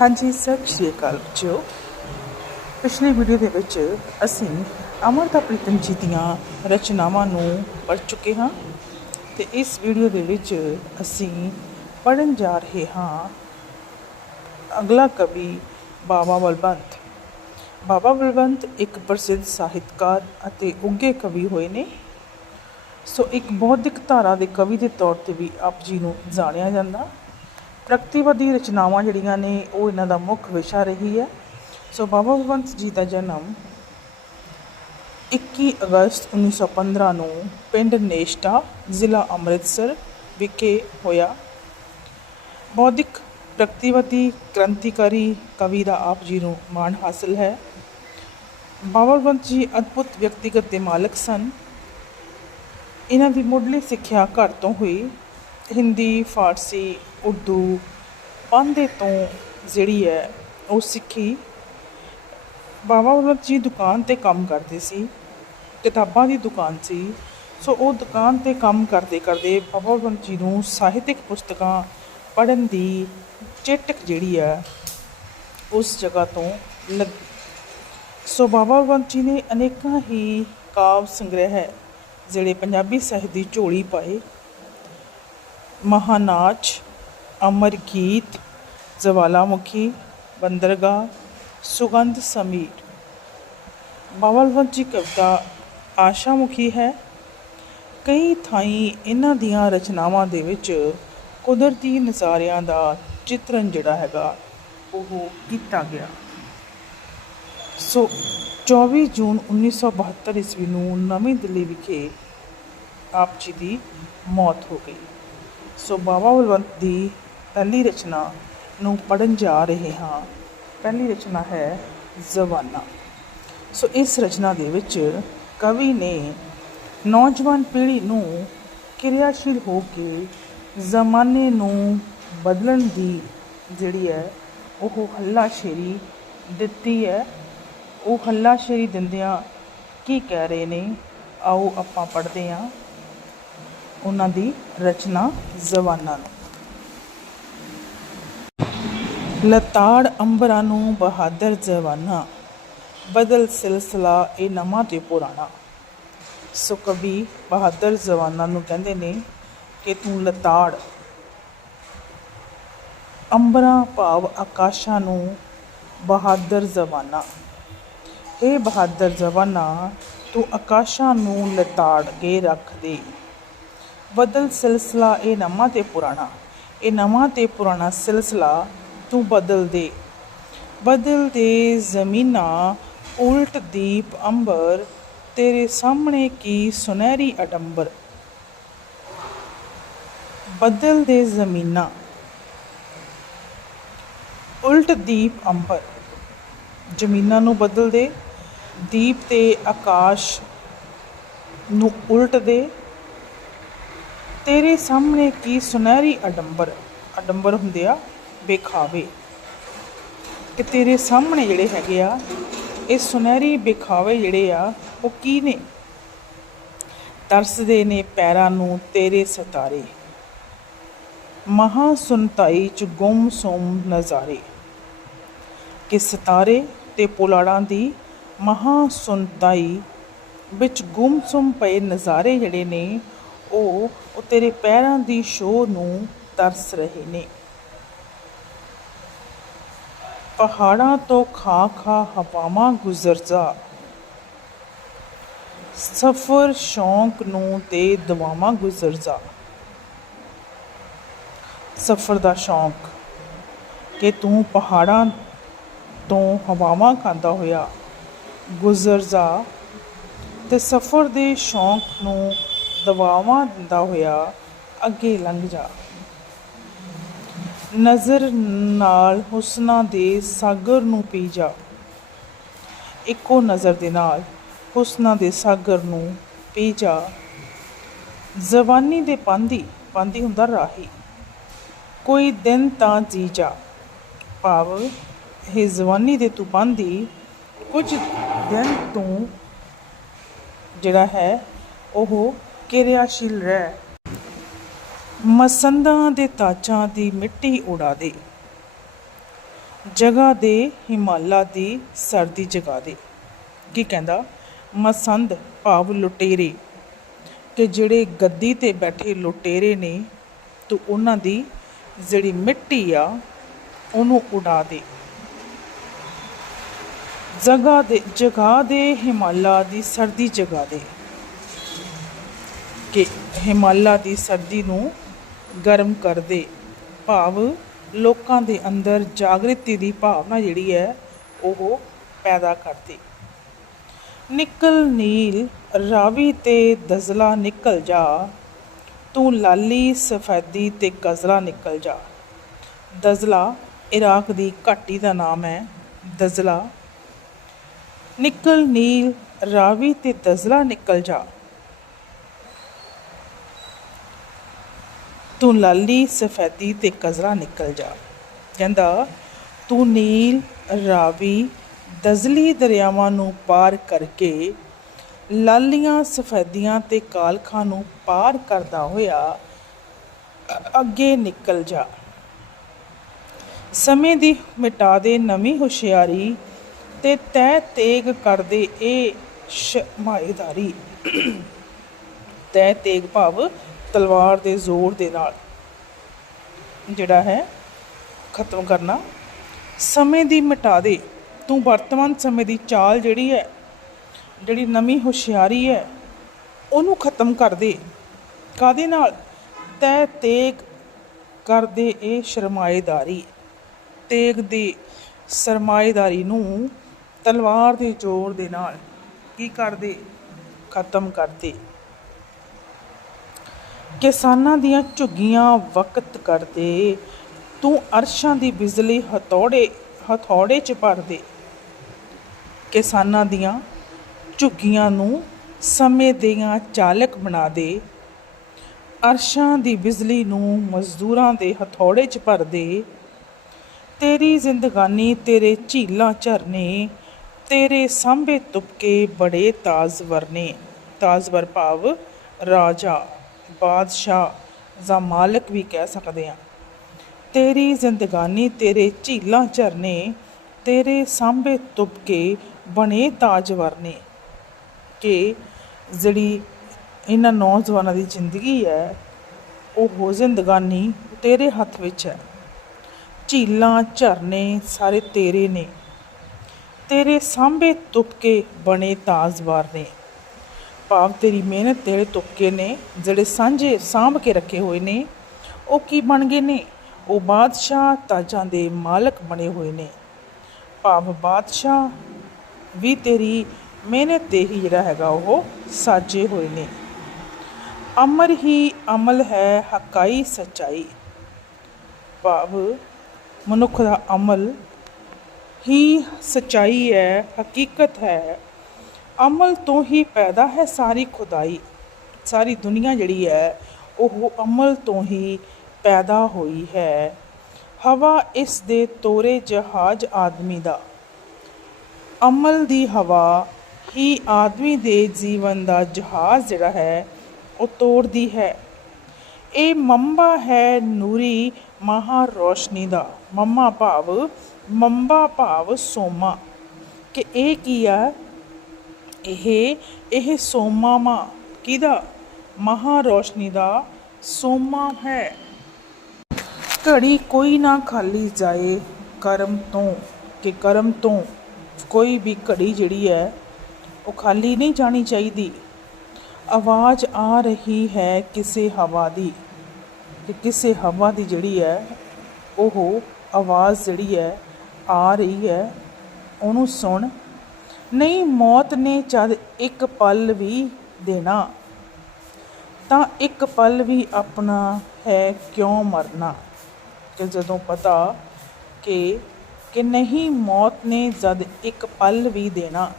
ਹਾਂਜੀ, ਸਤਿ ਸ਼੍ਰੀ ਅਕਾਲ ਬੱਚਿਓ। ਪਿਛਲੀ ਵੀਡੀਓ ਦੇ ਵਿੱਚ ਅਸੀਂ ਅਮਰਤਾ ਪ੍ਰੀਤਮ ਜੀ ਦੀਆਂ ਰਚਨਾਵਾਂ ਨੂੰ ਪੜ੍ਹ ਚੁੱਕੇ ਹਾਂ ਤੇ ਇਸ ਵੀਡੀਓ ਦੇ ਵਿੱਚ ਅਸੀਂ ਪੜ੍ਹਨ ਜਾ ਰਹੇ ਹਾਂ ਅਗਲਾ ਕਵੀ ਬਾਬਾ ਬਲਵੰਤ। ਬਾਬਾ ਬਲਵੰਤ ਇੱਕ ਪ੍ਰਸਿੱਧ ਸਾਹਿਤਕਾਰ ਅਤੇ ਉੱਘੇ ਕਵੀ ਹੋਏ ਨੇ। ਸੋ ਇੱਕ ਬੌਧਿਕ ਧਾਰਾ ਦੇ ਕਵੀ ਦੇ ਤੌਰ ਤੇ ਵੀ ਆਪ ਜੀ ਨੂੰ ਜਾਣਿਆ ਜਾਂਦਾ। ਪ੍ਰਗਤੀਵਾਦੀ ਰਚਨਾਵਾਂ ਜਿਹੜੀਆਂ ਨੇ ਉਹ ਇਹਨਾਂ ਦਾ ਮੁੱਖ ਵਿਸ਼ਾ ਰਹੀ ਹੈ। ਸੋ ਬਾਬਾ ਬਲਵੰਤ ਜੀ ਦਾ ਜਨਮ 21 ਅਗਸਤ 1915 ਨੂੰ ਪਿੰਡ ਨੇਸ਼ਟਾ, ਜ਼ਿਲ੍ਹਾ ਅੰਮ੍ਰਿਤਸਰ ਵਿਖੇ ਹੋਇਆ। ਬੌਧਿਕ ਪ੍ਰਗਤੀਵਾਦੀ ਕ੍ਰਾਂਤੀਕਾਰੀ ਕਵੀ ਦਾ ਆਪ ਜੀ ਨੂੰ ਮਾਣ ਹਾਸਲ ਹੈ। ਬਾਬਾ ਬਲਵੰਤ ਜੀ ਅਦਭੁਤ ਵਿਅਕਤੀਗਤ ਦੇ ਮਾਲਕ ਸਨ। ਇਹਨਾਂ ਦੀ ਮੁੱਢਲੀ ਸਿੱਖਿਆ ਘਰ ਤੋਂ ਹੋਈ। ਹਿੰਦੀ, ਫਾਰਸੀ, ਉਰਦੂ ਪਾਂਦੇ ਤੋਂ ਜਿਹੜੀ ਹੈ ਉਹ ਸਿੱਖੀ। ਬਾਬਾ ਬਲਵੰਤ ਜੀ ਦੁਕਾਨ ਤੇ ਕੰਮ ਕਰਦੇ ਸੀ, ਕਿਤਾਬਾਂ ਦੀ ਦੁਕਾਨ ਸੀ। ਸੋ ਉਹ ਦੁਕਾਨ ਤੇ ਕੰਮ ਕਰਦੇ ਕਰਦੇ ਬਾਬਾ ਬਲਵੰਤ ਜੀ ਨੂੰ ਸਾਹਿਤਿਕ ਪੁਸਤਕਾਂ ਪੜ੍ਹਨ ਦੀ ਚੇਟਕ ਜਿਹੜੀ ਹੈ ਉਸ ਜਗ੍ਹਾ ਤੋਂ ਲੱਗੀ। ਸੋ ਬਾਬਾ ਬਲਵੰਤ ਜੀ ਨੇ ਅਨੇਕਾਂ ਹੀ ਕਾਵ ਸੰਗ੍ਰਹਿ ਜਿਹੜੇ ਪੰਜਾਬੀ ਸਾਹਿਤ ਦੀ ਝੋਲੀ ਪਾਏ। ਮਹਾਨਾਚ, ਅਮਰਗੀਤ, ਜਵਾਲਾਮੁਖੀ ਬੰਦਰਗਾਹ ਸੁਗੰਧ ਸਮੀਰ। ਬਾਬਾ ਬਲਵੰਤ ਜੀ ਕਵਿਤਾ ਆਸ਼ਾਮੁਖੀ ਹੈ। ਕਈ ਥਾਈਂ ਇਹਨਾਂ ਦੀਆਂ ਰਚਨਾਵਾਂ ਦੇ ਵਿੱਚ ਕੁਦਰਤੀ ਨਜ਼ਾਰਿਆਂ ਦਾ ਚਿੱਤਰਨ ਜਿਹੜਾ ਹੈਗਾ, ਉਹ ਕੀਤਾ ਗਿਆ। ਸੋ 24 ਜੂਨ 1972 ਈਸਵੀ ਨੂੰ ਨਵੀਂ ਦਿੱਲੀ ਵਿਖੇ ਆਪ ਜੀ ਦੀ ਮੌਤ ਹੋ ਗਈ। ਸੋ ਬਾਬਾ ਬਲਵੰਤ ਦੀ ਪਹਿਲੀ ਰਚਨਾ ਨੂੰ ਪੜਨ ਜਾ ਰਹੇ ਹਾਂ। ਪਹਿਲੀ ਰਚਨਾ ਹੈ ਜ਼ਵਾਨਾ ਸੋ ਇਸ ਰਚਨਾ ਦੇ ਵਿੱਚ ਕਵੀ ਨੇ ਨੌਜਵਾਨ ਪੀੜ੍ਹੀ ਨੂੰ ਕਿਰਿਆਸ਼ੀਲ ਹੋ ਕੇ ਜ਼ਮਾਨੇ ਨੂੰ ਬਦਲਣ ਦੀ ਜਿਹੜੀ ਹੈ, ਉਹ ਹੱਲਾਸ਼ੇਰੀ ਦਿੱਤੀ ਹੈ। ਉਹ ਹੱਲਾਸ਼ੇਰੀ ਦਿੰਦਿਆਂ ਕੀ ਕਹਿ ਰਹੇ ਨੇ? ਆਓ ਆਪਾਂ ਪੜ੍ਹਦੇ ਹਾਂ। ਉਹਨਾਂ ਦੀ ਰਚਨਾ ਜ਼ਬਾਨਾਂ ਨੂੰ। ਲਤਾੜ ਅੰਬਰਾਂ ਨੂੰ ਬਹਾਦਰ ਜ਼ਵਾਨਾ ਬਦਲ ਸਿਲਸਿਲਾ ਇਹ ਨਵਾਂ ਤੇ ਪੁਰਾਣਾ। ਸੋ ਕਵੀ ਬਹਾਦਰ ਜ਼ਬਾਨਾਂ ਨੂੰ ਕਹਿੰਦੇ ਨੇ ਕਿ ਤੂੰ ਲਤਾੜ। ਅੰਬਰਾਂ ਭਾਵ ਆਕਾਸ਼ਾਂ ਨੂੰ ਬਹਾਦਰ ਜ਼ਵਾਨਾ ਇਹ ਬਹਾਦਰ ਜ਼ਵਾਨਾ ਤੂੰ ਆਕਾਸ਼ਾਂ ਨੂੰ ਲਤਾੜ ਕੇ ਰੱਖ ਦੇ। ਬਦਲ ਸਿਲਸਿਲਾ, ਇਹ ਨਵਾਂ ਤੇ ਪੁਰਾਣਾ। ਇਹ ਨਵਾਂ ਤੇ ਪੁਰਾਣਾ ਸਿਲਸਿਲਾ ਤੂੰ ਬਦਲ ਦੇ। ਬਦਲ ਦੇ ਜ਼ਮੀਨਾਂ, ਉਲਟ ਦੀਪ ਅੰਬਰ, ਤੇਰੇ ਸਾਹਮਣੇ ਕੀ ਸੁਨਹਿਰੀ ਅਡੰਬਰ। ਬਦਲ ਦੇ ਜ਼ਮੀਨਾਂ, ਉਲਟ ਦੀਪ ਅੰਬਰ। ਜ਼ਮੀਨਾਂ ਨੂੰ ਬਦਲ ਦੇ, ਦੀਪ ਤੇ ਆਕਾਸ਼ ਨੂੰ ਉਲਟ ਦੇ ਤੇਰੇ ਸਾਹਮਣੇ ਕੀ ਸੁਨਹਿਰੀ ਅਡੰਬਰ ਅਡੰਬਰ ਹੁੰਦੇ ਆ ਬੇਖਾਵੇ ਕਿ ਤੇਰੇ ਸਾਹਮਣੇ ਜਿਹੜੇ ਹੈਗੇ ਆ, ਇਹ ਸੁਨਹਿਰੀ ਬੇਖਾਵੇ ਜਿਹੜੇ ਆ, ਉਹ ਕੀ ਨੇ? ਤਰਸਦੇ ਨੇ ਪੈਰਾਂ ਨੂੰ ਤੇਰੇ ਸਤਾਰੇ। ਮਹਾ ਸੁਨਤਾਈ ਚ ਗੁੰਮ ਸੁਮ ਨਜ਼ਾਰੇ। ਕਿ ਸਤਾਰੇ ਤੇ ਪੁਲਾੜਾਂ ਦੀ ਮਹਾ ਸੁਨਤਾਈ ਵਿੱਚ ਗੁੰਮ ਗੁੰਮਸੁਮ ਪਏ ਨਜ਼ਾਰੇ ਜਿਹੜੇ ਨੇ ਉਹ ਤੇਰੇ ਪੈਰਾਂ ਦੀ ਸ਼ੋਅ ਨੂੰ ਤਰਸ ਰਹੇ ਨੇ। ਪਹਾੜਾਂ ਤੋਂ ਖਾ ਖਾ ਹਵਾਵਾਂ ਗੁਜ਼ਰ ਜਾ। ਸਫਰ ਸ਼ੌਂਕ ਨੂੰ ਤੇ ਦਵਾਵਾਂ ਗੁਜ਼ਰ ਜਾ। ਸਫਰ ਦਾ ਸ਼ੌਂਕ ਕਿ ਤੂੰ ਪਹਾੜਾਂ ਤੋਂ ਹਵਾਵਾਂ ਖਾਂਦਾ ਹੋਇਆ ਗੁਜ਼ਰ ਜਾ ਤੇ ਸਫ਼ਰ ਦੇ ਸ਼ੌਂਕ ਨੂੰ ਦਵਾਵਾਂ ਦਿੰਦਾ ਹੋਇਆ ਅੱਗੇ ਲੰਘ ਜਾ। ਨਜ਼ਰ ਨਾਲ ਹੁਸਨਾ ਦੇ ਸਾਗਰ ਨੂੰ ਪੀ ਜਾ। ਇੱਕੋ ਨਜ਼ਰ ਦੇ ਨਾਲ ਹੁਸਨਾ ਦੇ ਸਾਗਰ ਨੂੰ ਪੀ ਜਾ। ਜ਼ਵਾਨੀ ਦੇ ਪਾਂਦੀ ਪਾਂਦੀ ਹੁੰਦਾ ਰਾਹੀ। ਕੋਈ ਦਿਨ ਤਾਂ ਜੀ ਜਾ। ਭਾਵ ਇਹ ਜ਼ਬਾਨੀ ਦੇ ਤੂੰ ਪਾਂਦੀ ਕੁਝ ਦਿਨ ਤੂੰ ਜਿਹੜਾ ਹੈ, ਉਹ ਕਿਰਿਆਸ਼ੀਲ ਰਹਿ। ਮਸੰਦਾਂ ਦੇ ਤਾਜਾਂ ਦੀ ਮਿੱਟੀ ਉਡਾ ਦੇ। ਜਗ੍ਹਾ ਦੇ ਹਿਮਾਲਾ ਦੀ ਸਰਦੀ ਜਗਾ ਦੇ। ਕੀ ਕਹਿੰਦਾ? ਮਸੰਦ ਭਾਵ ਲੁਟੇਰੇ। ਕਿ ਜਿਹੜੇ ਗੱਦੀ ਤੇ ਬੈਠੇ ਲੁਟੇਰੇ ਨੇ, ਤੂੰ ਉਹਨਾਂ ਦੀ ਜਿਹੜੀ ਮਿੱਟੀ ਆ, ਉਹਨੂੰ ਉਡਾ ਦੇ। ਜਗ੍ਹਾ ਦੇ ਜਗਾ ਦੇ ਹਿਮਾਲਾ ਦੀ ਸਰਦੀ ਜਗਾ ਦੇ। ਕਿ ਹਿਮਾਲਾ ਦੀ ਸਰਦੀ ਨੂੰ ਗਰਮ ਕਰ ਦੇ ਭਾਵ ਲੋਕਾਂ ਦੇ ਅੰਦਰ ਜਾਗ੍ਰਿਤੀ ਦੀ ਭਾਵਨਾ ਜਿਹੜੀ ਹੈ, ਉਹ ਪੈਦਾ ਕਰਦੇ। ਨਿਕਲ ਨੀਲ, ਰਾਵੀ ਤੇ ਦਜ਼ਲਾ ਨਿਕਲ ਜਾ, ਤੂੰ ਲਾਲੀ ਸਫੈਦੀ ਤੇ ਕਜ਼ਲਾ ਨਿਕਲ ਜਾ। ਦਜ਼ਲਾ ਇਰਾਕ ਦੀ ਘਾਟੀ ਦਾ ਨਾਮ ਹੈ, ਦਜ਼ਲਾ। ਨਿਕਲ ਨੀਲ, ਰਾਵੀ ਤੇ ਦਜ਼ਲਾ ਨਿਕਲ ਜਾ। ਤੂੰ ਲਾਲੀ ਸਫੈਦੀ ਤੇ ਕਜ਼ਰਾ ਨਿਕਲ ਜਾ। ਕਹਿੰਦਾ, ਤੂੰ ਨੀਲ, ਰਾਵੀ, ਦਜ਼ਲੀ ਦਰਿਆਵਾਂ ਨੂੰ ਪਾਰ ਕਰਕੇ ਲਾਲੀਆਂ ਸਫੈਦੀਆਂ ਤੇ ਕਾਲਖਾਂ ਨੂੰ ਪਾਰ ਕਰਦਾ ਹੋਇਆ ਅੱਗੇ ਨਿਕਲ ਜਾ। ਸਮੇਂ ਦੀ ਮਿਟਾ ਦੇ ਨਵੀਂ ਹੁਸ਼ਿਆਰੀ ਤੇ ਤੈ ਤੇਗ ਕਰਦੇ ਇਹ ਸ਼ਮਾਇਦਾਰੀ। ਤੈ ਤੇਗ ਭਾਵ ਤਲਵਾਰ ਦੇ ਜ਼ੋਰ ਦੇ ਨਾਲ ਜਿਹੜਾ ਹੈ ਖਤਮ ਕਰਨਾ। ਸਮੇਂ ਦੀ ਮਿਟਾ ਦੇ। ਤੂੰ ਵਰਤਮਾਨ ਸਮੇਂ ਦੀ ਚਾਲ ਜਿਹੜੀ ਹੈ, ਜਿਹੜੀ ਨਵੀਂ ਹੁਸ਼ਿਆਰੀ ਹੈ, ਉਹਨੂੰ ਖਤਮ ਕਰ ਦੇ। ਕਾਦੇ ਨਾਲ? ਤੈ ਤੇਗ ਕਰਦੇ ਇਹ ਸ਼ਰਮਾਏਦਾਰੀ। ਤੇਗ ਦੀ ਸਰਮਾਏਦਾਰੀ ਨੂੰ ਤਲਵਾਰ ਦੇ ਜ਼ੋਰ ਦੇ ਨਾਲ ਕੀ ਕਰਦੇ ਖਤਮ ਕਰਦੇ ਕਿਸਾਨਾਂ ਦੀਆਂ ਝੁੱਗੀਆਂ ਵਕਤ ਕਰ ਦੇ ਤੂੰ ਅਰਸ਼ਾਂ ਦੀ ਬਿਜਲੀ ਹਥੌੜੇ ਹਥੌੜੇ ਚ ਭਰ ਦੇ। ਕਿਸਾਨਾਂ ਦੀਆਂ ਝੁੱਗੀਆਂ ਨੂੰ ਸਮੇਂ ਦੀਆਂ ਚਾਲਕ ਬਣਾ ਦੇ। ਅਰਸ਼ਾਂ ਦੀ ਬਿਜਲੀ ਨੂੰ ਮਜ਼ਦੂਰਾਂ ਦੇ ਹਥੌੜੇ ਚ ਭਰ ਦੇ। ਤੇਰੀ ਜ਼ਿੰਦਗਾਨੀ ਤੇਰੇ ਝੀਲਾਂ ਝਰਨੇ, ਤੇਰੇ ਸਾਂਭੇ ਤੁਪਕੇ ਬੜੇ ਤਾਜ਼ਵਰ ਨੇ ਤਾਜ਼ਵਰ ਭਾਵ ਰਾਜਾ। ਬਾਦਸ਼ਾਹ ਜਾਂ ਮਾਲਕ ਵੀ ਕਹਿ ਸਕਦੇ ਹਾਂ। ਤੇਰੀ ਜ਼ਿੰਦਗਾਨੀ ਤੇਰੇ ਝੀਲਾਂ ਝਰਨੇ, ਤੇਰੇ ਸਾਂਭੇ ਤੁਪਕੇ ਬਣੇ ਤਾਜਵਰ ਨੇ ਕਿ ਜਿਹੜੀ ਇਹਨਾਂ ਨੌਜਵਾਨਾਂ ਦੀ ਜ਼ਿੰਦਗੀ ਹੈ, ਉਹ ਜ਼ਿੰਦਗਾਨੀ ਤੇਰੇ ਹੱਥ ਵਿੱਚ ਹੈ। ਝੀਲਾਂ ਝਰਨੇ ਸਾਰੇ ਤੇਰੇ ਨੇ। ਤੇਰੇ ਸਾਂਭੇ ਤੁਪਕੇ ਬਣੇ ਤਾਜ਼ਵਾਰ ਨੇ ਭਾਵ ਤੇਰੀ ਮਿਹਨਤ ਤੇਰੇ ਤੁਪਕੇ ਨੇ, ਜਿਹੜੇ ਸਾਂਝੇ ਸਾਂਭ ਕੇ ਰੱਖੇ ਹੋਏ ਨੇ, ਉਹ ਕੀ ਬਣ ਗਏ ਨੇ? ਉਹ ਬਾਦਸ਼ਾਹ ਤਾਜਾਂ ਦੇ ਮਾਲਕ ਬਣੇ ਹੋਏ ਨੇ। ਭਾਵ ਬਾਦਸ਼ਾਹ ਵੀ ਤੇਰੀ ਮਿਹਨਤ ਤੇ ਹੀ ਜਿਹੜਾ ਹੈਗਾ ਉਹ ਸਾਜੇ ਹੋਏ ਨੇ। ਅਮਰ ਹੀ ਅਮਲ ਹੈ, ਹਕਾਈ ਸਚਾਈ। ਭਾਵ ਮਨੁੱਖ ਦਾ ਅਮਲ ਹੀ ਸਚਾਈ ਹੈ, ਹਕੀਕਤ ਹੈ। ਅਮਲ ਤੋਂ ਹੀ ਪੈਦਾ ਹੈ ਸਾਰੀ ਖੁਦਾਈ। ਸਾਰੀ ਦੁਨੀਆ ਜਿਹੜੀ ਹੈ, ਉਹ ਅਮਲ ਤੋਂ ਹੀ ਪੈਦਾ ਹੋਈ ਹੈ। ਹਵਾ ਇਸ ਦੇ ਤੋਰੇ ਜਹਾਜ਼ ਆਦਮੀ ਦਾ। ਅਮਲ ਦੀ ਹਵਾ ਹੀ ਆਦਮੀ ਦੇ ਜੀਵਨ ਦਾ ਜਹਾਜ਼ ਜਿਹੜਾ ਹੈ, ਉਹ ਤੋੜਦੀ ਹੈ। ਇਹ ਮੰਬਾ ਹੈ ਨੂਰੀ ਮਹਾ ਰੋਸ਼ਨੀ ਦਾ। ਮੰਮਾ ਭਾਵ ਮੰਬਾ ਭਾਵ ਸੋਮਾ। ਕਿ ਇਹ ਕੀ ਆ ਇਹ ਇਹ ਸੋਮਾਮਾ ਕਿਹਦਾ? ਮਹਾ ਰੋਸ਼ਨੀ ਦਾ ਸੋਮਾ ਹੈ। ਘੜੀ ਕੋਈ ਨਾ ਖਾਲੀ ਜਾਏ ਕਰਮ ਤੋਂ, ਕਿ ਕਰਮ ਤੋਂ ਕੋਈ ਵੀ ਘੜੀ ਜਿਹੜੀ ਹੈ, ਉਹ ਖਾਲੀ ਨਹੀਂ ਜਾਣੀ ਚਾਹੀਦੀ। ਆਵਾਜ਼ ਆ ਰਹੀ ਹੈ ਕਿਸੇ ਹਵਾ ਦੀ, ਕਿ ਕਿਸੇ ਹਵਾ ਦੀ ਜਿਹੜੀ ਹੈ, ਉਹ ਆਵਾਜ਼ ਜਿਹੜੀ ਹੈ, ਆ ਰਹੀ ਹੈ। ਉਹਨੂੰ ਸੁਣ ਨਹੀਂ, ਮੌਤ ਨੇ ਜਦ ਇੱਕ ਪਲ ਵੀ ਦੇਣਾ, ਤਾਂ ਇੱਕ ਪਲ ਵੀ ਆਪਣਾ ਹੈ ਕਿਉਂ ਮਰਨਾ? ਕਿ ਜਦੋਂ ਪਤਾ ਕਿ ਕਿ ਨਹੀਂ, ਮੌਤ ਨੇ ਜਦ ਇੱਕ ਪਲ ਵੀ ਦੇਣਾ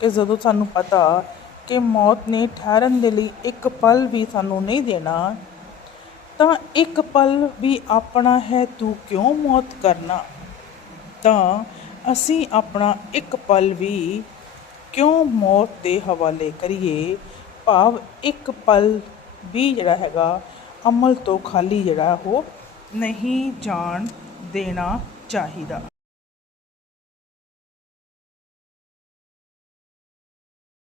ਕਿ ਜਦੋਂ ਸਾਨੂੰ ਪਤਾ ਕਿ ਮੌਤ ਨੇ ਠਹਿਰਨ ਦੇ ਲਈ ਇੱਕ ਪਲ ਵੀ ਸਾਨੂੰ ਨਹੀਂ ਦੇਣਾ, ਤਾਂ ਇੱਕ ਪਲ ਵੀ ਆਪਣਾ ਹੈ ਤੂੰ ਕਿਉਂ ਮੌਤ ਕਰਨਾ? ਤਾਂ ਅਸੀਂ ਆਪਣਾ ਇੱਕ ਪਲ ਵੀ ਕਿਉਂ ਮੌਤ ਦੇ ਹਵਾਲੇ ਕਰੀਏ? ਭਾਵ ਇੱਕ ਪਲ ਵੀ ਜਿਹੜਾ ਹੈਗਾ, ਅਮਲ ਤੋਂ ਖਾਲੀ ਜਿਹੜਾ ਉਹ ਨਹੀਂ ਜਾਣ ਦੇਣਾ ਚਾਹੀਦਾ।